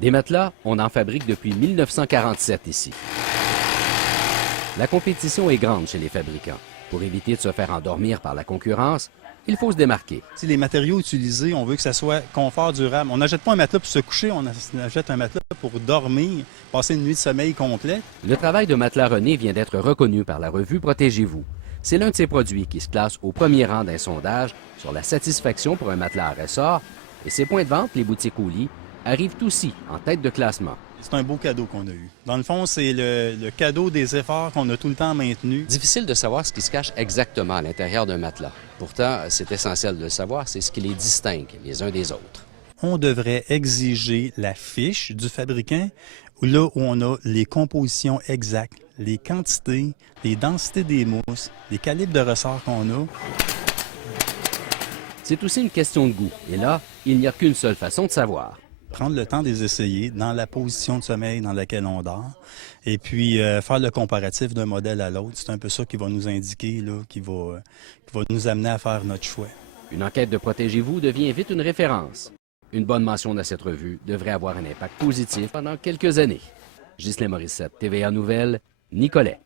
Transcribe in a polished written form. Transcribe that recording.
Des matelas, on en fabrique depuis 1947 ici. La compétition est grande chez les fabricants. Pour éviter de se faire endormir par la concurrence, il faut se démarquer. Si les matériaux utilisés, on veut que ça soit confort, durable. On n'achète pas un matelas pour se coucher, on achète un matelas pour dormir, passer une nuit de sommeil complète. Le travail de Matelas René vient d'être reconnu par la revue Protégez-vous. C'est l'un de ces produits qui se classe au premier rang d'un sondage sur la satisfaction pour un matelas à ressort, et ses points de vente, les boutiques au lit, arrivent aussi en tête de classement. C'est un beau cadeau qu'on a eu. Dans le fond, c'est le cadeau des efforts qu'on a tout le temps maintenus. Difficile de savoir ce qui se cache exactement à l'intérieur d'un matelas. Pourtant, c'est essentiel de le savoir, c'est ce qui les distingue les uns des autres. On devrait exiger la fiche du fabricant, là où on a les compositions exactes, les quantités, les densités des mousses, les calibres de ressort qu'on a. C'est aussi une question de goût, et là, il n'y a qu'une seule façon de savoir. Prendre le temps de les essayer dans la position de sommeil dans laquelle on dort et puis faire le comparatif d'un modèle à l'autre. C'est un peu ça qui va nous indiquer, là, qui va nous amener à faire notre choix. Une enquête de Protégez-vous devient vite une référence. Une bonne mention dans cette revue devrait avoir un impact positif pendant quelques années. Ghislain Morissette, TVA Nouvelles, Nicolet.